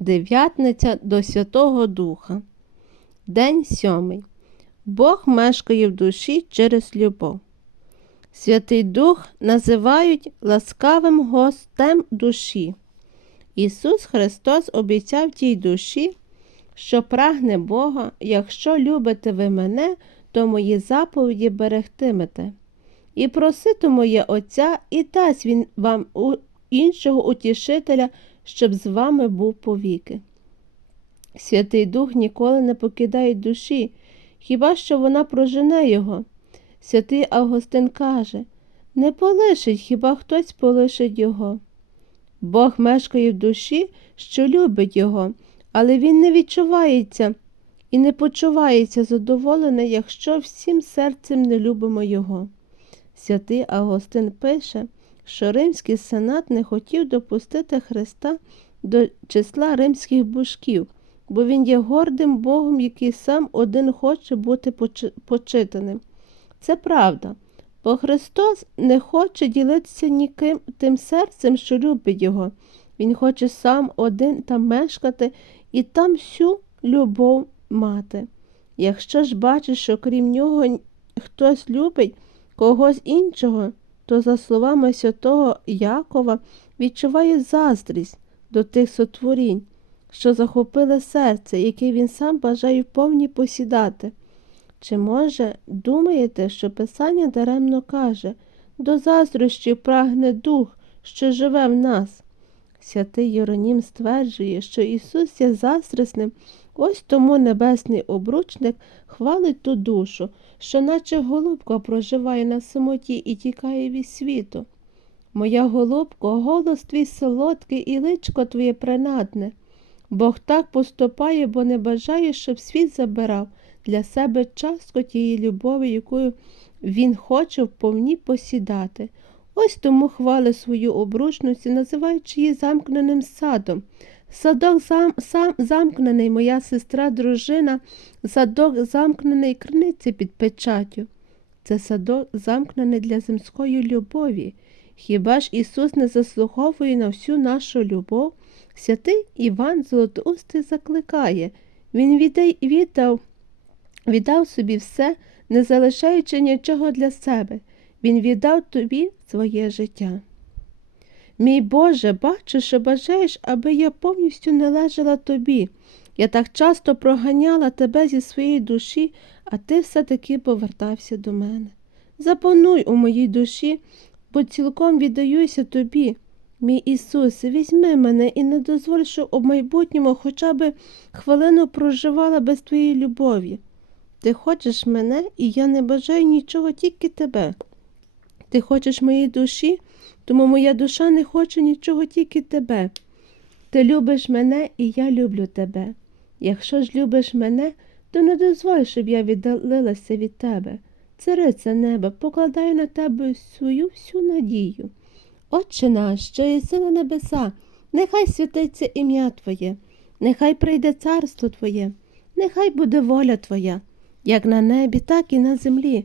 Дев'ятниця до Святого Духа. День сьомий. Бог мешкає в душі через любов. Святий Дух називають ласкавим гостем душі. Ісус Христос обіцяв тій душі, що прагне Бога, якщо любите ви мене, то мої заповіді берегтимете. І проситиму моє Отця, і дасть Він вам іншого утішителя, щоб з вами був повіки. Святий Дух ніколи не покидає душі, хіба що вона прожене його. Святий Августин каже не полишить, хіба хтось полишить його. Бог мешкає в душі, що любить його, але він не відчувається і не почувається задоволений, якщо всім серцем не любимо його. Святий Августин пише, що Римський сенат не хотів допустити Христа до числа римських божків, бо він є гордим Богом, який сам один хоче бути почитаним. Це правда, бо Христос не хоче ділитися ніким тим серцем, що любить його. Він хоче сам один там мешкати і там всю любов мати. Якщо ж бачиш, що крім нього хтось любить когось іншого, то, за словами святого Якова, відчуває заздрість до тих сотворінь, що захопили серце, яке він сам бажає повні посідати. Чи, може, думаєте, що Писання даремно каже до заздрощів прагне дух, що живе в нас? Святий Єронім стверджує, що Ісус є заздрісним, ось тому небесний обручник хвалить ту душу, що наче голубка проживає на самоті і тікає від світу. Моя голубко, голос твій солодкий і личко твоє принадне. Бог так поступає, бо не бажає, щоб світ забирав для себе частку тієї любові, якою він хоче вповні посідати. Ось тому хвали свою обручницю, називаючи її замкненим садом. Садок зам, сам замкнений, моя сестра, дружина, садок замкнений криниці під печаттю. Це садок замкнений для земської любові. Хіба ж Ісус не заслуговує на всю нашу любов? Святий Іван Золотоустий закликає. Він віддай- віддав, віддав собі все, не залишаючи нічого для себе. Він віддав тобі своє життя. Мій Боже, бачу, що бажаєш, аби я повністю належала тобі. Я так часто проганяла тебе зі своєї душі, а ти все-таки повертався до мене. Запануй у моїй душі, бо цілком віддаюся тобі. Мій Ісусе, візьми мене і не дозволь, щоб у майбутньому хоча б хвилину проживала без твоєї любові. Ти хочеш мене, і я не бажаю нічого, тільки тебе. Ти хочеш моєї душі, тому моя душа не хоче нічого, тільки тебе. Ти любиш мене, і я люблю тебе. Якщо ж любиш мене, то не дозволь, щоб я віддалилася від тебе. Цариця неба, покладаю на тебе свою всю надію. Отче наш, що єси на небеса, нехай святиться ім'я Твоє, нехай прийде царство Твоє, нехай буде воля Твоя, як на небі, так і на землі.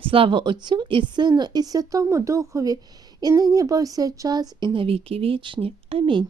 Слава Отцю і Сину, і Святому Духові, і нині, бо час, і навіки вічні. Амінь.